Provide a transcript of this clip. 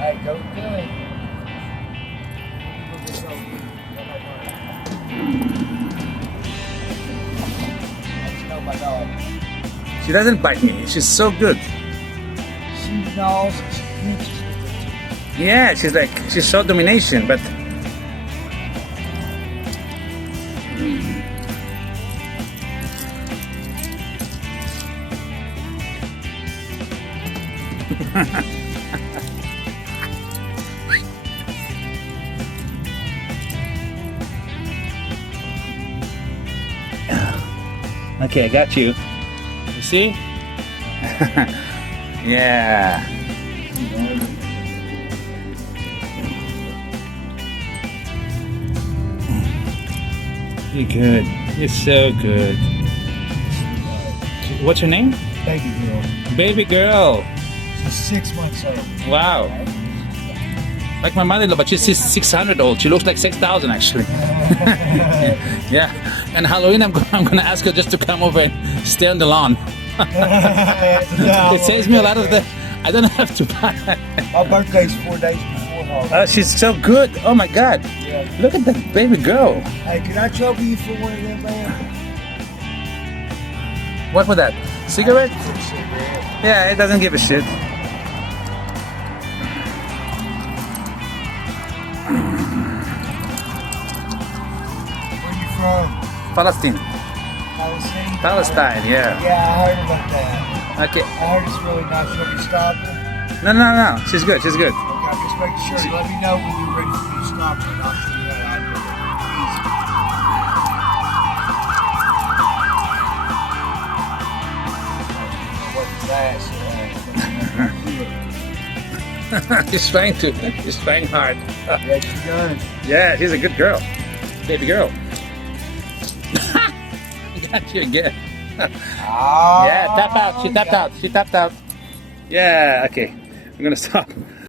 Hey, go good. That's my dog. She doesn't bite me. She's so good. She knows she pinches with it. Yeah, she's so domination, but okay, I got you. You see? Yeah. You're good. You're so good. What's your name? Babygirl. Baby girl. She's 6 months old. Wow. Like my mother-in-law, but she's 600 old. She looks like 6,000 actually. Yeah. And Halloween, I'm gonna ask her just to come over and stay on the lawn. It saves me a lot of the. I don't have to buy. My birthday's 4 days before Halloween. Oh, she's so good. Oh my God. Yeah. Look at that baby girl. Hey, can I trouble you for one of them, man? What was that? Cigarette? It's a cigarette. Yeah, it doesn't give a shit. Where you from? Palestine. Palestine? Palestine, yeah. Yeah, I heard about that. Okay. I heard it's really nice. You want me to stop her? No. She's good. She's good. Okay, I'm just making sure. You let me know when you're ready for me to stop her, and I'll show you how I do it. Easy. She's trying to. She's trying hard. Yeah, she does. Yeah, she's a good girl. Baby girl. Got you again. Oh, Yeah, tap out. She tapped out. She tapped out. Yeah, okay. I'm gonna stop.